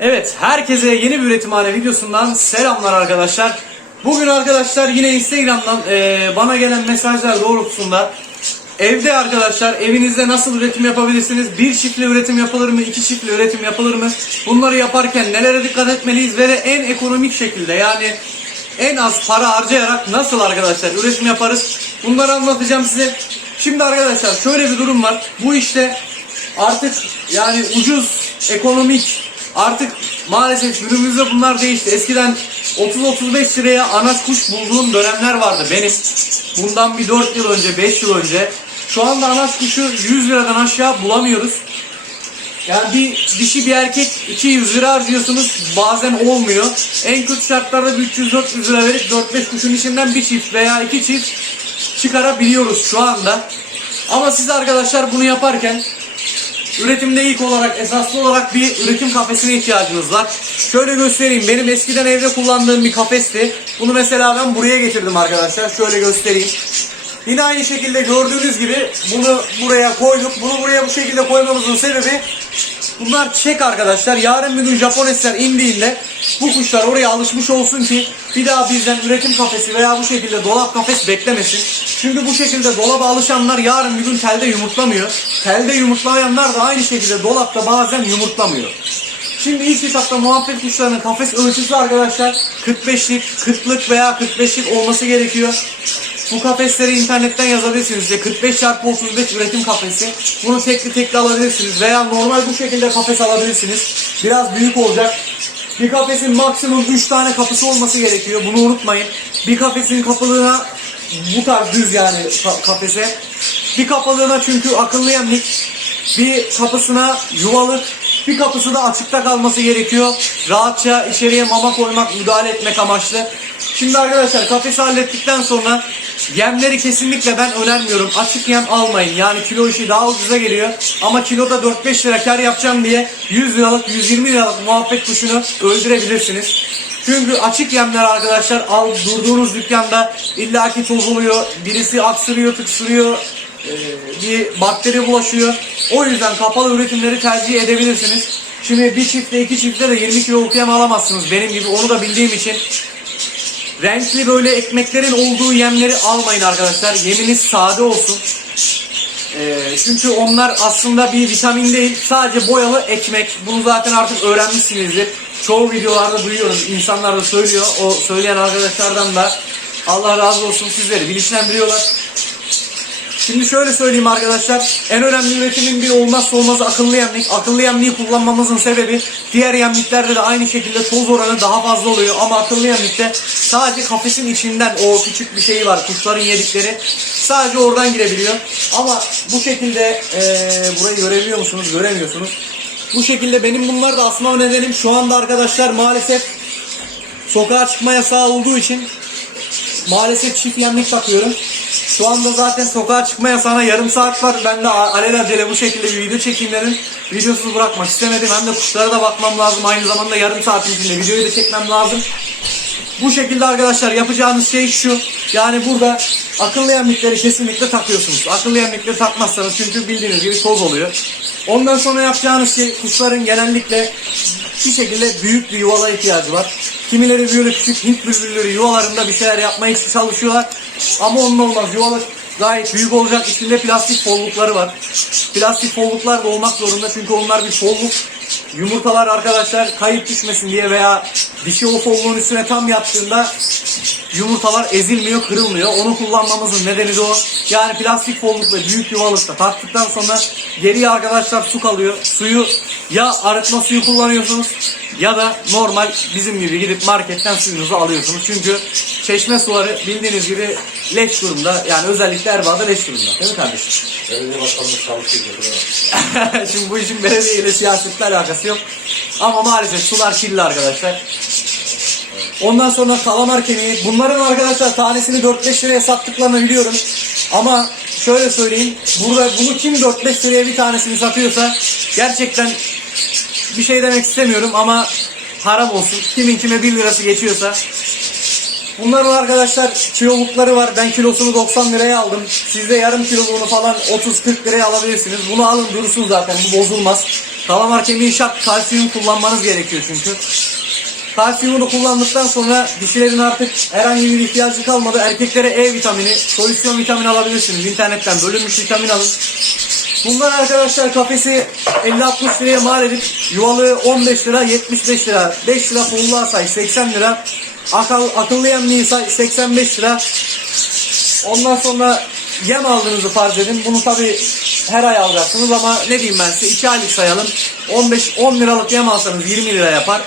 Evet, herkese yeni bir üretimhane videosundan selamlar arkadaşlar. Bugün arkadaşlar yine Instagram'dan eee, bana gelen mesajlar doğrultusunda evde arkadaşlar evinizde nasıl üretim yapabilirsiniz? Bir çiftli üretim yapılır mı? iki çiftli üretim yapılır mı? Bunları yaparken nelere dikkat etmeliyiz ve de en ekonomik şekilde yani en az para harcayarak nasıl arkadaşlar üretim yaparız? Bunları anlatacağım size. Şimdi arkadaşlar şöyle bir durum var. Bu işte artık yani ucuz, ekonomik artık maalesef günümüzde bunlar değişti. Eskiden 30-35 liraya anaç kuş bulduğum dönemler vardı benim. Bundan bir 4 yıl önce, 5 yıl önce. Şu anda anaç kuşu 100 liradan aşağı bulamıyoruz. Yani bir dişi bir erkek 200 lira harcıyorsunuz bazen olmuyor. En kötü şartlarda bir 300-400 lira verip 4-5 kuşun içinden bir çift veya iki çift çıkarabiliyoruz şu anda. Ama siz arkadaşlar bunu yaparken üretimde ilk olarak esaslı olarak bir üretim kafesine ihtiyacınız var. Şöyle göstereyim. Benim eskiden evde kullandığım bir kafesti. Bunu mesela ben buraya getirdim arkadaşlar. Şöyle göstereyim. Yine aynı şekilde gördüğünüz gibi bunu buraya koyduk. Bunu buraya bu şekilde koymamızın sebebi bunlar çek arkadaşlar. Yarın bir gün Japonesler indiğinde bu kuşlar oraya alışmış olsun ki bir daha bizden üretim kafesi veya bu şekilde dolap kafes beklemesin. Çünkü bu şekilde dolaba alışanlar yarın bir gün telde yumurtlamıyor. Telde yumurtlayanlar da aynı şekilde dolapta bazen yumurtlamıyor. Şimdi ilk etapta muhabbet kuşlarının kafes ölçüsü arkadaşlar 45'lik, 40'lık veya 45'lik olması gerekiyor. Bu kafesleri internetten yazabilirsiniz. İşte 45 çarpı 35 üretim kafesi. Bunu tekli tekli alabilirsiniz. Veya normal bu şekilde kafes alabilirsiniz. Biraz büyük olacak. Bir kafesin maksimum 3 tane kapısı olması gerekiyor. Bunu unutmayın. Bir kafesin kapılığına bu tarz düz yani ka- kafese. Bir kapalığına çünkü akıllı yemlik. Bir kapısına yuvalık. Bir kapısı da açıkta kalması gerekiyor. Rahatça içeriye mama koymak, müdahale etmek amaçlı. Şimdi arkadaşlar kafesi hallettikten sonra yemleri kesinlikle ben önermiyorum. Açık yem almayın. Yani kilo işi daha ucuza geliyor. Ama kiloda 4-5 lira kar yapacağım diye 100 liralık 120 liralık muhabbet kuşunu öldürebilirsiniz. Çünkü açık yemler arkadaşlar al durduğunuz dükkanda illaki toz oluyor. Birisi aksırıyor, tıksırıyor. Ee, bir bakteri bulaşıyor. O yüzden kapalı üretimleri tercih edebilirsiniz. Şimdi bir çiftte iki çiftte de 20 kilo yem alamazsınız. Benim gibi onu da bildiğim için renkli böyle ekmeklerin olduğu yemleri almayın arkadaşlar. Yeminiz sade olsun. Ee, çünkü onlar aslında bir vitamin değil. Sadece boyalı ekmek. Bunu zaten artık öğrenmişsinizdir. Çoğu videolarda duyuyorum. İnsanlar da söylüyor. O söyleyen arkadaşlardan da Allah razı olsun sizleri bilinçlendiriyorlar. Şimdi şöyle söyleyeyim arkadaşlar. En önemli üretimin bir olmazsa olmazı akıllı yemlik. Akıllı yemliği kullanmamızın sebebi diğer yemliklerde de aynı şekilde toz oranı daha fazla oluyor. Ama akıllı yemlikte sadece kafesin içinden o küçük bir şey var. Kuşların yedikleri. Sadece oradan girebiliyor. Ama bu şekilde eee, burayı görebiliyor musunuz? Göremiyorsunuz. Bu şekilde benim bunlar da asma nedenim şu anda arkadaşlar maalesef sokağa çıkma yasağı olduğu için maalesef çift yemlik takıyorum. Şu anda zaten sokağa çıkma yasağına yarım saat var. Ben de alelacele bu şekilde bir video çekeyim dedim. Videosuz bırakmak istemedim. Hem de kuşlara da bakmam lazım. Aynı zamanda yarım saatin içinde videoyu da çekmem lazım. Bu şekilde arkadaşlar yapacağınız şey şu. Yani burada akıllı yemlikleri kesinlikle takıyorsunuz. Akıllı yemlikleri takmazsanız çünkü bildiğiniz gibi toz oluyor. Ondan sonra yapacağınız şey kuşların genellikle bir şekilde büyük bir yuvala ihtiyacı var. Kimileri böyle küçük Hint bülbülleri yuvalarında bir şeyler yapmaya çalışıyorlar. Ama onun olmaz. Yuvalar gayet büyük olacak. İçinde plastik follukları var. Plastik folluklar da olmak zorunda çünkü onlar bir folluk. Yumurtalar arkadaşlar kayıp düşmesin diye veya dişi o folluğun üstüne tam yattığında yumurtalar ezilmiyor, kırılmıyor. Onu kullanmamızın nedeni de o. Yani plastik folluk ve büyük yuvalıkta taktıktan sonra geriye arkadaşlar su kalıyor. Suyu ya arıtma suyu kullanıyorsunuz ya da normal bizim gibi gidip marketten suyunuzu alıyorsunuz. Çünkü çeşme suları bildiğiniz gibi leş durumda. Yani özellikle Erbaa'da leş durumda. Değil mi kardeşim? Belediye başkanımız çalışıyor. Şimdi bu işin belediye ile siyasetle alakası yok. Ama maalesef sular kirli arkadaşlar. Ondan sonra kalamar kemiği. Bunların arkadaşlar tanesini 4-5 liraya sattıklarını biliyorum. Ama şöyle söyleyeyim. Burada bunu kim 4-5 liraya bir tanesini satıyorsa gerçekten bir şey demek istemiyorum ama haram olsun. Kimin kime 1 lirası geçiyorsa. Bunların arkadaşlar kilolukları var. Ben kilosunu 90 liraya aldım. Siz de yarım kiloluğunu falan 30-40 liraya alabilirsiniz. Bunu alın dursun zaten. Bu bozulmaz. Kalamar kemiği şart kalsiyum kullanmanız gerekiyor çünkü. Kalsiyumunu kullandıktan sonra dişilerin artık herhangi bir ihtiyacı kalmadı. Erkeklere E vitamini, solüsyon vitamini alabilirsiniz. İnternetten bölünmüş vitamin alın. Bunlar arkadaşlar kafesi 50-60 liraya mal edip yuvalığı 15 lira, 75 lira, 5 lira fulluğa say 80 lira. Akıl, akıllı yemliği say 85 lira. Ondan sonra yem aldığınızı farz edin. Bunu tabi her ay alacaksınız ama ne diyeyim ben size 2 aylık sayalım. 15 10 liralık yem alsanız 20 lira yapar.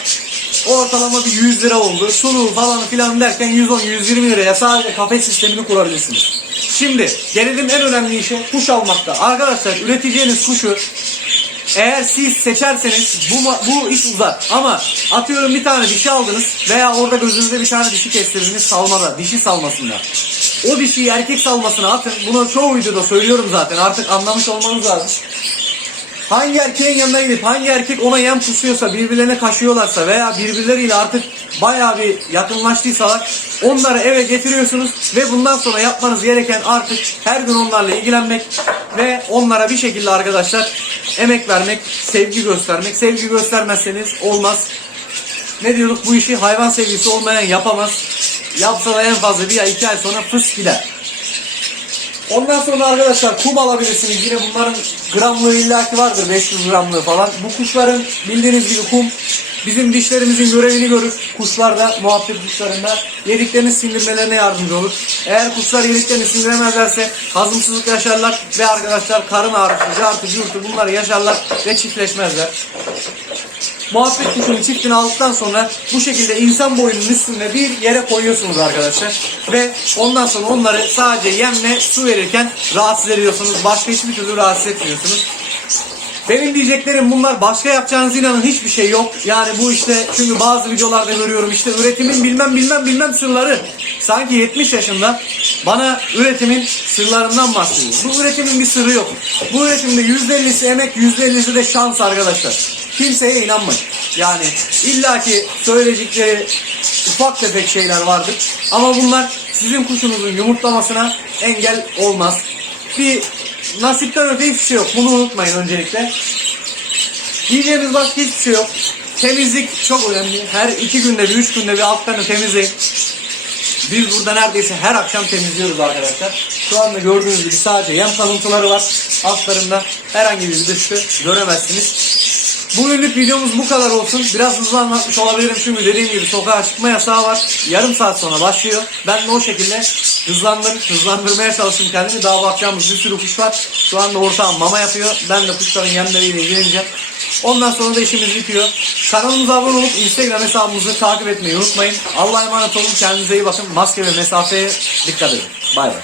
Ortalama bir 100 lira oldu. Sulu falan filan derken 110-120 liraya sadece kafes sistemini kurabilirsiniz. Şimdi gelelim en önemli işe kuş almakta. Arkadaşlar üreteceğiniz kuşu eğer siz seçerseniz bu bu iş uzar. Ama atıyorum bir tane dişi aldınız veya orada gözünüzde bir tane dişi kestirdiniz salmada, dişi salmasında. O dişiyi erkek salmasına atın. Bunu çoğu videoda söylüyorum zaten. Artık anlamış olmanız lazım. Hangi erkeğin yanına gidip hangi erkek ona yem kusuyorsa, birbirlerine kaşıyorlarsa veya birbirleriyle artık bayağı bir yakınlaştıysalar onları eve getiriyorsunuz ve bundan sonra yapmanız gereken artık her gün onlarla ilgilenmek ve onlara bir şekilde arkadaşlar emek vermek, sevgi göstermek. Sevgi göstermezseniz olmaz. Ne diyorduk bu işi hayvan sevgisi olmayan yapamaz. Yapsa da en fazla bir ay iki ay sonra fıs gider. Ondan sonra arkadaşlar kum alabilirsiniz. Yine bunların gramlığı illaki vardır 500 gramlığı falan. Bu kuşların bildiğiniz gibi kum bizim dişlerimizin görevini görür. Kuşlarda, muhabbet kuşlarında yediklerini sindirmelerine yardımcı olur. Eğer kuşlar yediklerini sindiremezlerse hazımsızlık yaşarlar ve arkadaşlar karın ağrısı, cartı, cürtü bunları yaşarlar ve çiftleşmezler. Muhabbet kuşunun çiftini aldıktan sonra bu şekilde insan boyunun üstünde bir yere koyuyorsunuz arkadaşlar. Ve ondan sonra onları sadece yemle su verirken rahatsız ediyorsunuz. Başka hiçbir türlü rahatsız etmiyorsunuz. Benim diyeceklerim bunlar. Başka yapacağınız inanın hiçbir şey yok. Yani bu işte çünkü bazı videolarda görüyorum işte üretimin bilmem bilmem bilmem sırları. Sanki 70 yaşında bana üretimin sırlarından bahsediyor. Bu üretimin bir sırrı yok. Bu üretimde %50'si emek, %50'si de şans arkadaşlar. Kimseye inanmayın. Yani illaki söyleyecekleri ufak tefek şeyler vardır. Ama bunlar sizin kuşunuzun yumurtlamasına engel olmaz. Bir nasipten öte hiçbir şey yok. Bunu unutmayın öncelikle. Diyeceğimiz başka hiçbir şey yok. Temizlik çok önemli. Her iki günde bir, üç günde bir altlarını temizleyin. Biz burada neredeyse her akşam temizliyoruz arkadaşlar. Şu anda gördüğünüz gibi sadece yem kalıntıları var. Altlarında herhangi bir dışkı göremezsiniz. Bugünlük videomuz bu kadar olsun. Biraz hızlı anlatmış olabilirim çünkü dediğim gibi sokağa çıkma yasağı var. Yarım saat sonra başlıyor. Ben de o şekilde hızlandır, hızlandırmaya çalıştım kendimi. Daha bakacağımız bir sürü kuş var. Şu anda ortağım mama yapıyor. Ben de kuşların yemleriyle ilgileneceğim. Ondan sonra da işimiz bitiyor. Kanalımıza abone olup Instagram hesabımızı takip etmeyi unutmayın. Allah'a emanet olun. Kendinize iyi bakın. Maske ve mesafeye dikkat edin. Bay bay.